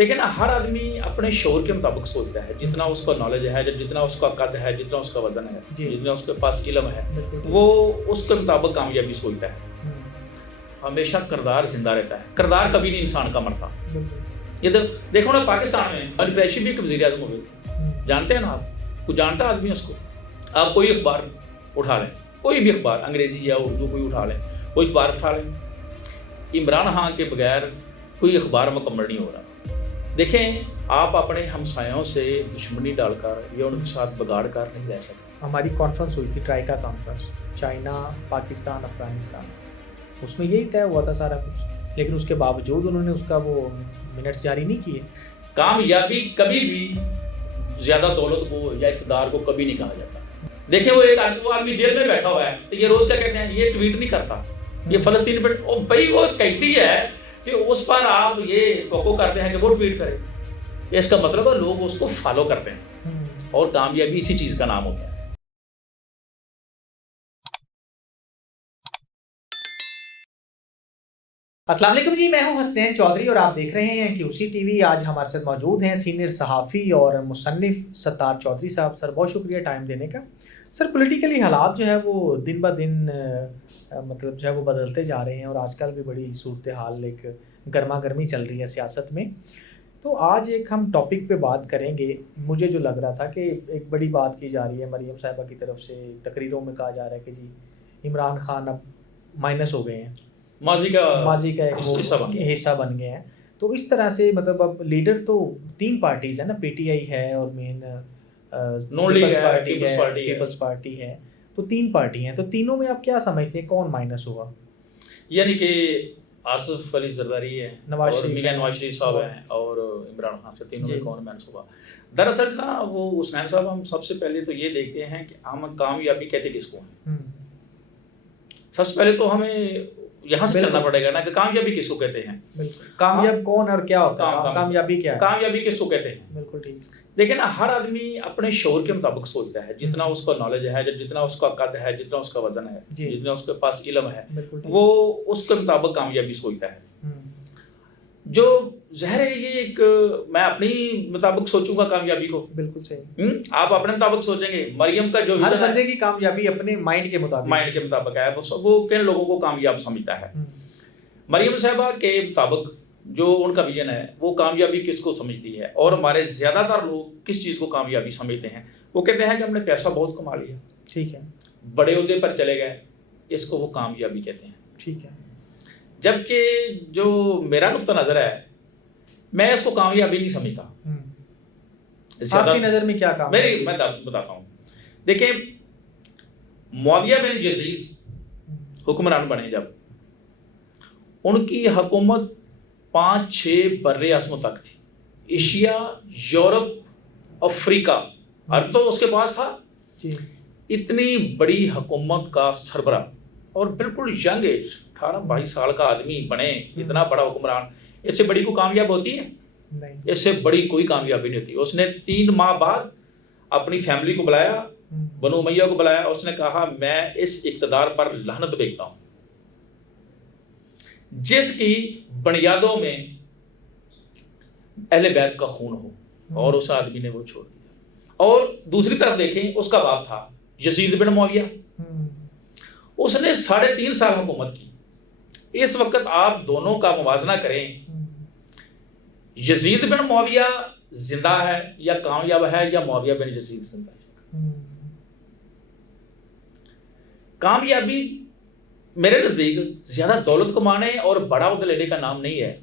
دیکھیں نا، ہر آدمی اپنے شعور کے مطابق سوچتا ہے. جتنا اس کا نالج ہے، جتنا اس کا قد ہے، جتنا اس کا وزن ہے، جتنا اس کے پاس علم ہے، وہ اس کے مطابق کامیابی سوچتا ہے. ہمیشہ کردار زندہ رہتا ہے. کردار کبھی نہیں انسان کا مرتا. ادھر دیکھو نا، پاکستان میں علی قریشی بھی ایک وزیر اعظم ہوئے تھے. جانتے ہیں نا آپ؟ کوئی جانتا ہے آدمی اس کو؟ آپ کوئی اخبار اٹھا لیں، کوئی بھی اخبار، انگریزی یا اردو کوئی اٹھا لیں، کوئی اخبار اٹھا لیں، عمران خان کے بغیر کوئی اخبار مکمل نہیں ہو رہا. دیکھیں، آپ اپنے ہمسایوں سے دشمنی ڈال کر یا ان کے ساتھ بگاڑ کر نہیں رہ سکتے. ہماری کانفرنس ہوئی تھی، troika conference, China, Pakistan, Afghanistan, اس میں یہی طے ہوا تھا سارا کچھ، لیکن اس کے باوجود انہوں نے اس کا وہ منٹس جاری نہیں کیے. کامیابی کبھی بھی زیادہ دولت کو یا اقتدار کو کبھی نہیں کہا جاتا. دیکھیں، وہ ایک آدمی جیل میں بیٹھا ہوا ہے تو یہ روز کیا کہتے ہیں، یہ ٹویٹ نہیں کرتا، یہ فلسطین پہ بھائی وہ کہتی ہے کہ اس پر آپ یہ توقع کرتے ہیں کہ وہ ٹویٹ کرے. اس کا مطلب ہے لوگ اس کو فالو کرتے ہیں، اور کامیابی اسی چیز کا نام ہوتا ہے. السلام علیکم جی، میں ہوں حسنین چودھری اور آپ دیکھ رہے ہیں QC TV. آج ہمارے ساتھ موجود ہیں سینئر صحافی اور مصنف ستار چودھری صاحب. سر بہت شکریہ ٹائم دینے کا. سر پولیٹیکلی حالات جو ہے وہ دن بہ دن مطلب جو ہے وہ بدلتے جا رہے ہیں، اور آج کل بھی بڑی صورتحال ایک گرما گرمی چل رہی ہے سیاست میں. تو آج ایک ہم ٹاپک پہ بات کریں گے. مجھے جو لگ رہا تھا کہ ایک بڑی بات کی جا رہی ہے مریم صاحبہ کی طرف سے، تقریروں میں کہا جا رہا ہے کہ جی عمران خان اب مائنس ہو گئے ہیں، ماضی کا ایک حصہ بن گئے ہیں. تو اس طرح سے مطلب اب لیڈر تو تین پارٹیز ہیں نا، PTI ہے اور مین پیپلز پارٹی ہے، تو تین پارٹی ہیں. تو تینوں میں آپ کیا سمجھتے ہیں کون مائنس ہوگا؟ یعنی کہ آصف علی زرداری ہے، نواز شریف صاحب ہیں اور عمران خان سے، تینوں میں کون مائنس ہوگا؟ دراصل نا وہ حسنین صاحب، ہم سب سے پہلے تو یہ دیکھتے ہیں کہ ہم کامیابی کہتے کس کو ہیں. سب سے پہلے تو ہمیں یہاں سے چلنا پڑے گا نا کہ کامیابی کس کو کہتے ہیں. کامیاب کون اور کیا ہوتا ہے؟ کامیابی کیا ہے؟ کامیابی کس کو کہتے ہیں؟ بالکل ٹھیک. دیکھیں نا، ہر آدمی اپنے شعور کے مطابق سوچتا ہے. جتنا اس کا نالج ہے، جتنا اس کا قد ہے، جتنا اس کا وزن ہے، جتنا اس کے پاس علم ہے، وہ اس کے مطابق کامیابی سوچتا ہے. جو ظاہر ہے، یہ ایک میں اپنی مطابق سوچوں گا کامیابی کو. بالکل صحیح. آپ اپنے مطابق سوچیں گے. مریم کا جو ہر بندے کی کامیابی اپنے مائنڈ کے مطابق ہے، وہ کن لوگوں کو کامیاب سمجھتا ہے. مریم صاحبہ کے مطابق جو ان کا ویژن ہے، وہ کامیابی کس کو سمجھتی ہے، اور ہمارے زیادہ تر لوگ کس چیز کو کامیابی سمجھتے ہیں؟ وہ کہتے ہیں کہ ہم نے پیسہ بہت کما لیا، ٹھیک ہے، بڑے عہدے پر چلے گئے، اس کو وہ کامیابی کہتے ہیں. ٹھیک ہے. جبکہ جو میرا نقطہ نظر ہے، میں اس کو کامیابی نہیں سمجھتا. آپ کی نظر میں کیا کامیابی؟ میں بتاتا ہوں. دیکھیں، معاویہ بن یزید حکمران بنے جب، ان کی حکومت 5-6 بر اعظموں تک تھی. ایشیا، یورپ، افریقہ، عرب تو اس کے پاس تھا. اتنی بڑی حکومت کا سربراہ اور بالکل ینگ ایج، 18-22 سال کا آدمی بنے اتنا بڑا حکمران. اس سے بڑی کوئی کامیاب ہوتی ہے؟ نہیں. اس سے بڑی کوئی کامیابی نہیں ہوتی. اس نے 3 ماہ بعد اپنی فیملی کو بلایا، بنو امیہ کو بلایا. اس نے کہا میں اس اقتدار پر لعنت بھیجتا ہوں جس کی بنیادوں میں اہل بیت کا خون ہو. اور اس آدمی نے وہ چھوڑ دیا. اور دوسری طرف دیکھیں، اس کا باپ تھا یزید بن معاویہ. اس نے 3.5 سال حکومت کی. اس وقت آپ دونوں کا موازنہ کریں، یزید بن معاویہ زندہ ہے یا کامیاب ہے، یا معاویہ بن یزید زندہ ہے؟ کامیابی میرے نزدیک زیادہ دولت کمانے اور بڑا عہدہ لینے کا نام نہیں ہے.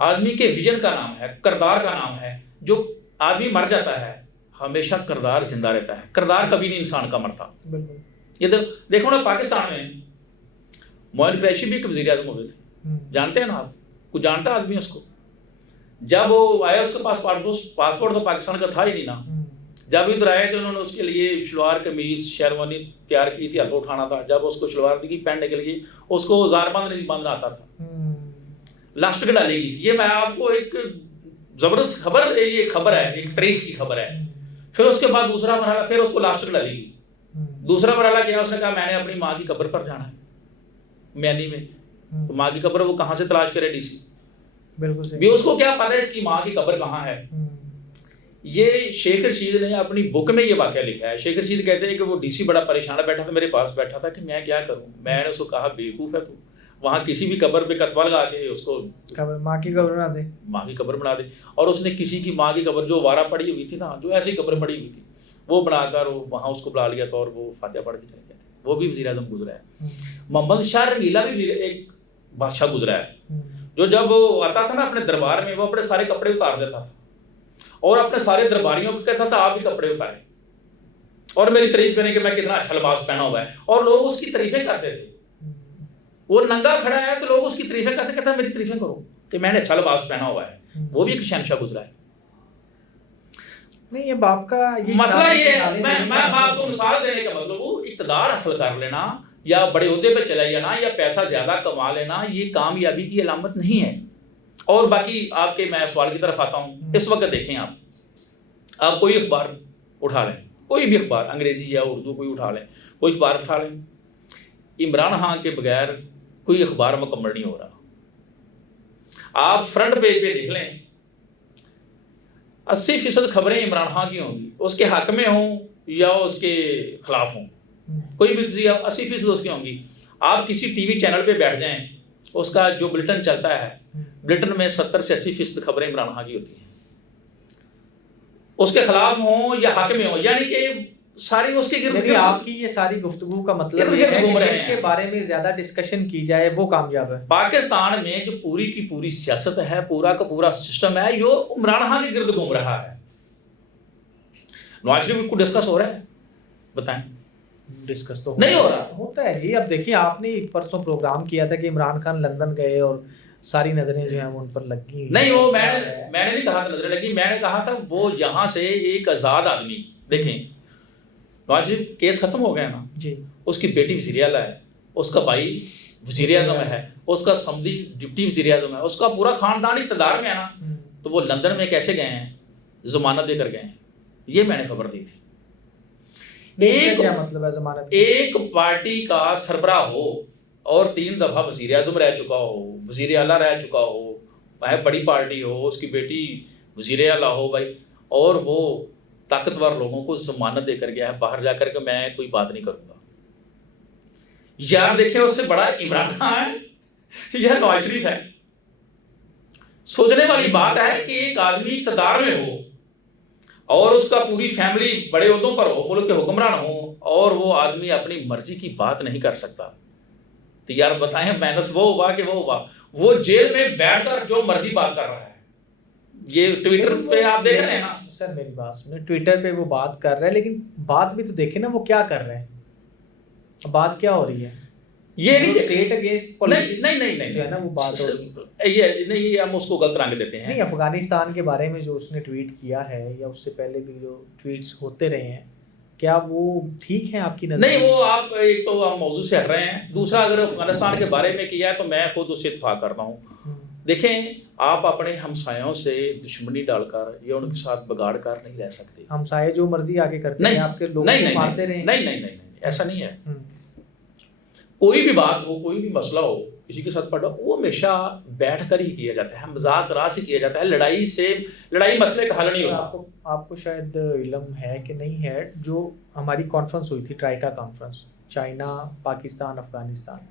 آدمی کے ویژن کا نام ہے، کردار کا نام ہے. جو آدمی مر جاتا ہے، ہمیشہ کردار زندہ رہتا ہے. کردار کبھی نہیں انسان کا مرتا. ادھر دیکھو نا، پاکستان میں علی قریشی بھی ایک وزیر اعظم ہوئے تھے. جانتے ہیں نا آپ؟ کوئی جانتا آدمی اس کو؟ جب وہ آیا، اس کے پاس پاسپورٹ تو پاکستان کا تھا ہی نہیں نا. جب ادھر آئے تو انہوں نے اس کے لیے شلوار قمیض شیروانی تیار کی تھی، ہاتھ اٹھانا تھا. جب اس کو شلوار دی پہننے کے لیے، اس کو زار بند نہیں باندھنا آتا تھا، لاسٹک ڈالی گئی تھی. یہ میں آپ کو ایک زبردست خبر، یہ خبر ہے، ایک تاریخ کی خبر ہے. پھر اس کے بعد دوسرا مرحلہ، پھر اس کو لاسٹک ڈالی گئی. دوسرا مرحلہ کیا؟ اس نے کہا میں نے اپنی ماں کی قبر پر جانا ہے میانی میں. تو ماں کی قبر وہ کہاں سے تلاش کرے؟ DC. بالکل صحیح. بھی اس کو کیا پتا ہے اس کی ماں کی قبر کہاں ہے. یہ شیخ رشید نے اپنی بک میں یہ واقعہ لکھا ہے. شیخ رشید کہتے ہیں کہ وہ ڈی سی بڑا پریشان بیٹھا تھا, میرے پاس بیٹھا تھا کہ میں کیا کروں. میں نے اس کو کہا بیوقوف ہے تو, وہاں کسی بھی قبر پہ کتبہ لگا کے اس کو ماں کی قبر بنا دے, ماں کی قبر بنا دے. اور اس نے کسی کی ماں کی قبر جو وارہ پڑی ہوئی تھی نا, جو ایسی قبر پڑی ہوئی تھی, وہ بنا کر وہاں اس کو بلا لیا تھا اور وہ فاتحہ پڑھ کے چلے گئے تھے. وہ بھی وزیر اعظم گزرا ہے. محمد شاہ رنگیلا بھی ایک بادشاہ گزرا ہے, جو جب وہ آتا تھا نا اپنے دربار میں, وہ اپنے سارے کپڑے اتار دیتا تھا اور اپنے سارے درباریوں کو کہتا تھا آپ بھی کپڑے اتاریں اور میری تعریف کریں کہ میں کتنا اچھا لباس پہنا ہوا ہے. اور لوگ اس کی تعریفیں کرتے تھے. وہ ننگا کھڑا ہے تو لوگ اس کی تعریفیں کرتے, کہتا ہے میری تعریفیں کرو کہ میں نے اچھا لباس پہنا ہوا ہے. وہ بھی ایک شہنشاہ گزرا ہے. نہیں یہ باپ کا مسئلہ یہ ہے, میں آپ کو مثال دینے کا مطلب وہ اقتدار حاصل کر لینا یا بڑے عہدے پہ چلا جانا یا پیسہ زیادہ کما لینا یہ کامیابی کی علامت نہیں ہے. اور باقی آپ کے, میں سوال کی طرف آتا ہوں. اس وقت دیکھیں آپ کوئی اخبار اٹھا لیں, کوئی بھی اخبار, انگریزی یا اردو کوئی اٹھا لیں, کوئی اخبار اٹھا لیں, عمران خان کے بغیر کوئی اخبار مکمل نہیں ہو رہا. آپ فرنٹ پیج پہ دیکھ لیں 80% خبریں عمران خان کی ہوں گی, اس کے حق میں ہوں یا اس کے خلاف ہوں, کوئی بھی 80% اس کی ہوں گی. آپ کسی ٹی وی چینل پہ بیٹھ جائیں, اس کا جو بلٹن چلتا ہے, بلٹن میں 70 سے 80% خبریں عمران خان کی ہوتی ہیں, اس کے خلاف ہوں یا حق میں ہوں. یعنی کہ ساری اس کے گرد گرد. آپ کی یہ ساری گفتگو کا مطلب ہے کہ اس کے بارے میں زیادہ ڈسکشن کی جائے وہ کامیاب ہے. پاکستان میں جو پوری کی پوری سیاست ہے, پورا کا پورا سسٹم ہے, جو عمران خان کے گرد گھوم رہا ہے. نواز شریف کو ڈسکس ہو رہا ہے, بتائیں. ڈسکس تو نہیں ہو رہا, ہوتا ہے جی. اب دیکھیے آپ نے پرسوں پروگرام کیا تھا کہ عمران خان لندن گئے اور ساری نظریں جو ہیں وہ ان پر لگی. نہیں وہ میں نے نہیں کہا تھا نظریں لگی, میں نے کہا تھا وہ یہاں سے ایک آزاد آدمی. دیکھیں نواز شریف کیس ختم ہو گیا نا جی, اس کی بیٹی وزیر اعلیٰ ہے, اس کا بھائی وزیر اعظم ہے, اس کا سمدی ڈپٹی وزیر اعظم ہے, اس کا پورا خاندان اقتدار میں ہے نا. تو وہ لندن میں کیسے گئے ہیں؟ ضمانت دے کر گئے ہیں. یہ میں نے خبر دی تھی. کیا مطلب ہے ضمانت؟ ایک پارٹی کا سربراہ ہو اور 3 دفعہ وزیر اعظم رہ چکا ہو, وزیر اعلیٰ رہ چکا ہو, بڑی پارٹی ہو, اس کی بیٹی وزیر اعلیٰ ہو بھائی, اور وہ طاقتور لوگوں کو ضمانت دے کر گیا ہے باہر جا کر کے میں کوئی بات نہیں کروں گا. یار دیکھیں اس سے بڑا عمران خان ہے یا نواز شریف ہے. سوچنے والی بات ہے کہ ایک آدمی اقتدار میں ہو اور اس کا پوری فیملی بڑے عہدوں پر ہو, ملک کے حکمران ہو, اور وہ آدمی اپنی مرضی کی بات نہیں کر سکتا. تو یار بتائیں مائنس وہ ہوا کہ وہ ہوا, وہ جیل میں بیٹھ کر جو مرضی بات کر رہا ہے. یہ ٹویٹر پہ آپ دیکھ رہے ہیں نا. سر میری بات سنیں, ٹویٹر پہ وہ بات کر رہے ہیں, لیکن بات بھی تو دیکھیں نا وہ کیا کر رہے ہیں, بات کیا ہو رہی ہے. یہ نہیں اسٹیٹ اگینسٹ پالیسیز نہیں جو ہے نا وہ بات ہو رہی ہے. یہ ہم اس کو غلط رنگ دیتے ہیں. نہیں, افغانستان کے بارے میں جو اس نے ٹویٹ کیا ہے یا اس سے پہلے بھی جو ٹویٹس ہوتے رہے ہیں, کیا وہ ٹھیک ہیں آپ کی نظر؟ نہیں, وہ آپ ایک تو ہم موضوع سے ہٹ رہے ہیں. دوسرا اگر افغانستان کے بارے میں کیا ہے تو میں خود اس سے اتفاق کرتا ہوں. دیکھیں آپ اپنے ہمسایوں سے دشمنی ڈال کر یا ان کے ساتھ بگاڑ کر نہیں رہ سکتے. ہمسائے جو مرضی آگے کرتے ہیں, آپ کے لوگوں کو مارتے رہے. نہیں ایسا نہیں ہے. کوئی بھی بات ہو, کوئی بھی مسئلہ ہو, کسی کے ساتھ پڑھا, وہ ہمیشہ بیٹھ کر ہی کیا جاتا ہے, مذاق راہ سے کیا جاتا ہے. لڑائی مسئلے کا حل نہیں ہوتا. آپ کو شاید علم ہے کہ نہیں ہے, جو ہماری کانفرنس ہوئی تھی troika conference, China Pakistan Afghanistan,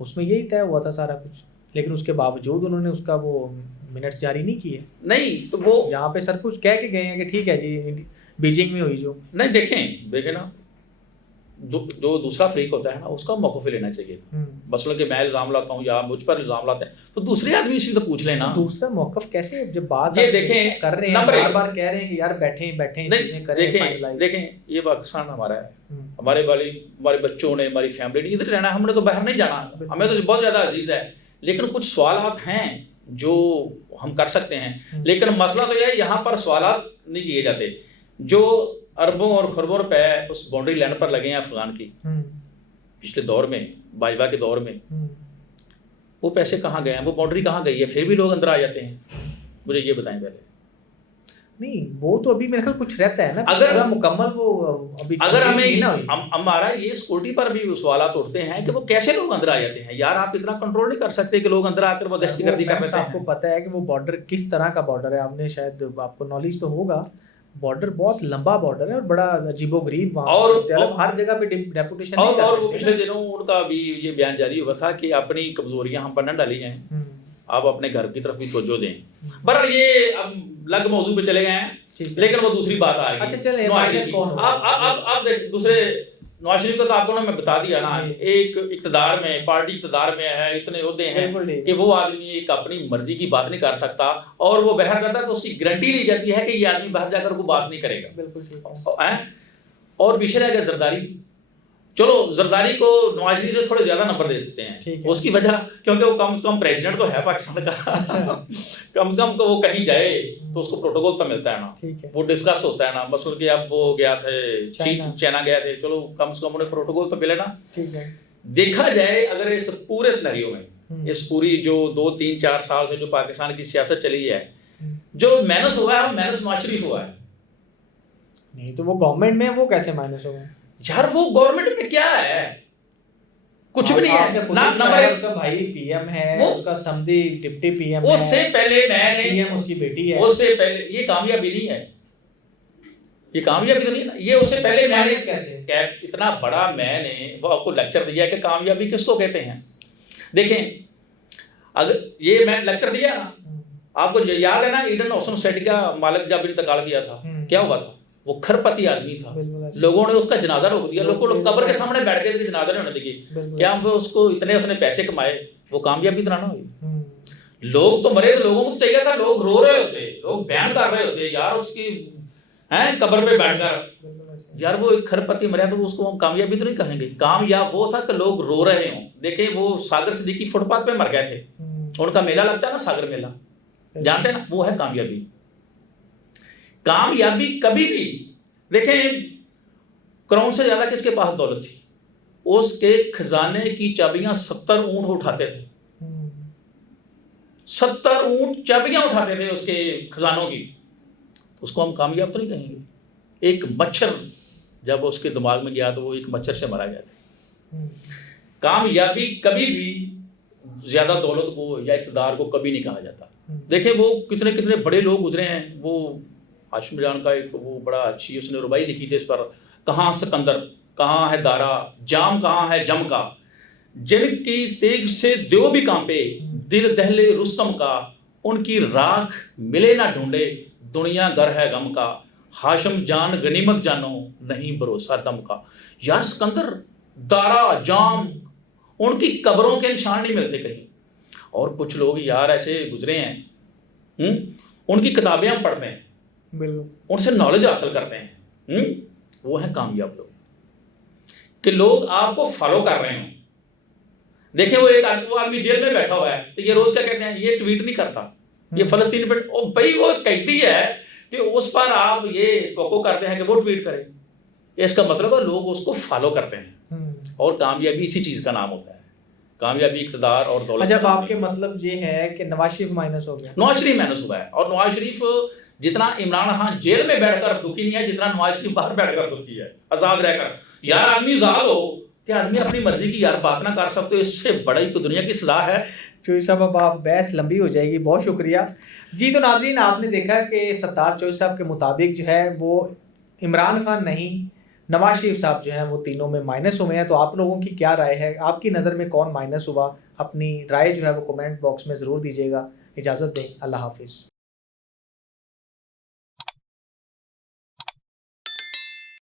اس میں یہی طے ہوا تھا سارا کچھ, لیکن اس کے باوجود انہوں نے اس کا وہ منٹس جاری نہیں کیے. نہیں تو وہ یہاں پہ سر کچھ کہہ کے گئے ہیں کہ ٹھیک ہے جی بیجنگ میں ہوئی جو. نہیں دیکھیں نا, جو دوسرا فریق ہوتا ہے نا اس کا موقف لینا چاہیے. مثلا کہ میں الزام لاتا ہوں یا مجھ پر الزام لاتے ہیں تو دوسرے آدمی سے تو پوچھ لینا. دوسرا موقف کیسے, جب بات یہ دیکھیں کر رہے ہیں بار بار کہہ رہے ہیں کہ یار بیٹھیں دیکھیں یہ پاکستان ہمارا ہے, ہمارے بچوں نے, ہماری فیملی نے ادھر رہنا ہے, ہم نے تو باہر نہیں جانا, ہمیں تو بہت زیادہ عزیز ہے. لیکن کچھ سوالات ہیں جو ہم کر سکتے ہیں, لیکن مسئلہ تو یہ ہے یہاں پر سوالات نہیں کیے جاتے. جو اربوں اور خربوں روپے اس باؤنڈری لائن پر لگے ہیں افغان کی, پچھلے دور میں باجوہ کے دور میں, وہ پیسے کہاں گئے ہیں, وہ باؤنڈری کہاں گئی ہے, پھر بھی لوگ اندر آ جاتے ہیں. مجھے یہ بتائیں پہلے. نہیں وہ تو ابھی میرے خیال کچھ رہتا ہے نا، اگر پورا مکمل وہ ابھی اگر نہیں نا ہوئی۔ ہمارا یہ سیکورٹی پر بھی سوالات اٹھتے ہیں کہ وہ کیسے لوگ اندر آ جاتے ہیں یار، آپ اتنا کنٹرول نہیں کر سکتے کہ لوگ اندر آ کر وہ دہشت گردی کر لیتے آپ کو ہیں۔ پتہ ہے کہ وہ بارڈر کس طرح کا بارڈر ہے، آپ نے شاید آپ کو نالج تو ہوگا، بارڈر بہت لمبا بارڈر ہے اور بڑا عجیب و غریب، اور ہر جگہ پہ ڈیپوٹیشن اور وہ پچھلے دنوں ان کا بھی یہ بیان جاری ہوا تھا کہ اپنی کمزوریاں ہم پر نہ ڈالی جائیں، آپ اپنے گھر کی طرف بھی توجہ دیں۔ بہرحال یہ اب الگ موضوع پہ چلے گئے ہیں، لیکن وہ دوسری بات آ گئی۔ اچھا چلیں، اب دوسرے نواز شریف کا تو آپ کو میں بتا دیا نا، ایک اقتدار میں پارٹی اقتدار میں ہے، اتنے عہدے ہیں کہ وہ آدمی ایک اپنی مرضی کی بات نہیں کر سکتا، اور وہ باہر کرتا ہے تو اس کی گارنٹی لی جاتی ہے کہ یہ آدمی باہر جا کر کوئی بات نہیں کرے گا۔ بالکل۔ اور پیچھے رہ گیا زرداری، چلو زرداری کو نواز شریف سے تھوڑے زیادہ نمبر دے دیتے ہیں، اس کی وجہ کیونکہ وہ کم سے کم پریزیڈنٹ تو ہے پاکستان کا، کم سے کم وہ کہیں جائے تو اس کو پروٹوکول تو ملتا ہے نا، وہ ڈسکس ہوتا ہے نا، مثلا کہ اب وہ گیا تھے چائنا گیا تھے، چلو کم سے کم انہیں پروٹوکول تو ملے نا۔ دیکھا جائے اگر اس پورے سینیریو میں، اس پوری جو 2 3 4 سال سے جو پاکستان کی سیاست چلی ہے، جو مائنس ہوا ہے وہ مائنس نواز شریف ہوا ہے۔ نہیں تو وہ گورنمنٹ میں وہ کیسے مائنس ہو گئے یار؟ وہ گورنمنٹ میں کیا ہے؟ کچھ بھی نہیں ہے۔ اس کا بھائی پی ایم ہے، اس کا سمدھی ڈپٹی پی ایم ہے، اس سے پہلے میں نے سی ایم اس کی بیٹی ہے، اس سے پہلے یہ کامیابی نہیں ہے، یہ کامیابی تو نہیں ہے۔ یہ اس سے پہلے میں نے اتنا بڑا میں نے وہ آپ کو لیکچر دیا کہ کامیابی کس کو کہتے ہیں۔ دیکھیں اگر یہ میں لیکچر دیا نا، آپ کو یاد ہے نا ایڈن اوسن سوسائٹی کا مالک جب انتقال کیا تھا کیا ہوا تھا؟ وہ کھرپتی آدمی تھا، لوگوں نے اس کا جنازہ روک دیا، لوگ قبر کے سامنے بیٹھ گئے تھے، جنازہ نہیں ہونے دیے۔ کیا اس کو اتنے اس نے پیسے کمائے، وہ کامیابی اتنا نہ ہوئی؟ لوگ تو مرے تھے، لوگوں کو چاہیے تھا، لوگ رو رہے ہوتے، لوگ بیان کر رہے ہوتے یار اس کی قبر پہ بیٹھ کر، یار وہ ایک کھرپتی مریا تو اس کو ہم کامیابی تو نہیں کہیں گے۔ کامیاب وہ تھا کہ لوگ رو رہے ہوں۔ دیکھیں وہ ساگر صدیقی فٹ پاتھ پہ مر گئے تھے، ان کا میلہ لگتا ہے نا ساگر میلہ، جانتے ہیں نا، وہ ہے کامیابی۔ کامیابی کبھی بھی دیکھیں کروڑ سے زیادہ کس کے پاس دولت تھی؟ اس کے خزانے کی چابیاں 70 اونٹ اٹھاتے تھے، 70 اونٹ چابیاں اٹھاتے تھے اس کے خزانوں کی، اس کو ہم کامیاب تو نہیں کہیں گے۔ ایک مچھر جب اس کے دماغ میں گیا تو وہ ایک مچھر سے مارا گیا تھا۔ کامیابی کبھی بھی زیادہ دولت کو یا اقتدار کو کبھی نہیں کہا جاتا۔ دیکھیں وہ کتنے کتنے بڑے لوگ گزرے ہیں، وہ ہاشم جان کا ایک وہ بڑا اچھی اس نے ربائی لکھی تھی اس پر، کہاں سکندر کہاں ہے دارا، جام کہاں ہے جم کا، جن کی تیغ سے دیو بھی کانپے، دل دہلے رستم کا، ان کی راکھ ملے نہ ڈھونڈے، دنیا گر ہے غم کا، ہاشم جان غنیمت جانو نہیں بھروسہ دم کا۔ یار سکندر، دارا، جام، ان کی قبروں کے نشان نہیں ملتے کہیں، اور کچھ لوگ یار ایسے گزرے ہیں، ان کی کتابیں ہم پڑھتے ہیں، ان سے نالج حاصل کرتے ہیں، وہ ہیں کامیاب لوگ، کہ لوگ آپ کو فالو کر رہے ہوں۔ دیکھیں وہ ایک آدمی جیل میں بیٹھا ہوا ہے تو یہ روز کیا کہتے ہیں، یہ ٹویٹ نہیں کرتا، یہ فلسطین پہ بھائی وہ کہتی ہے کہ اس پر آپ یہ توقع کرتے ہیں کہ وہ ٹویٹ کرے، اس کا مطلب ہے لوگ اس کو فالو کرتے ہیں، اور کامیابی اسی چیز کا نام ہوتا ہے، کامیابی اقتدار اور دولت۔ جب آپ کے مطلب یہ ہے کہ نواز شریف مائنس ہو گیا، نواز شریف مائنس ہوا ہے، اور نواز شریف جتنا عمران خان جیل میں بیٹھ کر دکھی نہیں ہے، جتنا نواز شریف باہر بیٹھ کر دکھی ہے، آزاد رہ کر۔ یار آدمی آزاد ہو کہ آدمی اپنی مرضی کی یار بات نہ کر سکتے، اس سے بڑا ہی دنیا کی سزا ہے۔ چوہی صاحب اب آپ بحث لمبی ہو جائے گی، بہت شکریہ جی۔ تو ناظرین آپ نے دیکھا کہ ستار چوہی صاحب کے مطابق جو ہے وہ عمران خان نہیں، نواز شریف صاحب جو ہیں وہ تینوں میں مائنس ہوئے ہیں۔ تو آپ لوگوں کی کیا رائے ہے، آپ کی نظر میں کون مائنس ہوا؟ اپنی رائے جو ہے وہ کمنٹ باکس میں ضرور دیجیے گا۔ اجازت دیں، اللہ حافظ۔